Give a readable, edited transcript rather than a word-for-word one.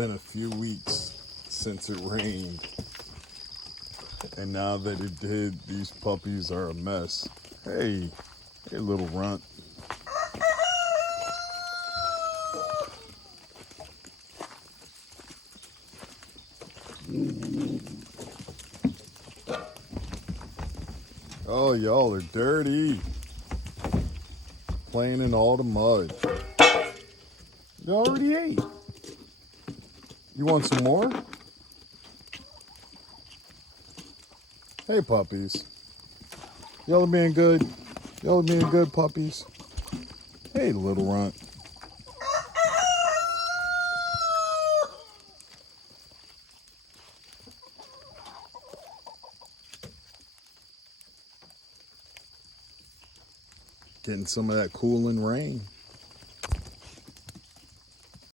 been a few weeks since it rained, and now that it did, these puppies are a mess. Hey, hey, little runt. Oh, y'all are dirty. Playing in all the mud. You already ate. You want some more? Hey, puppies. Y'all are being good. Y'all are being good, puppies. Hey, little runt. Getting some of that cooling rain.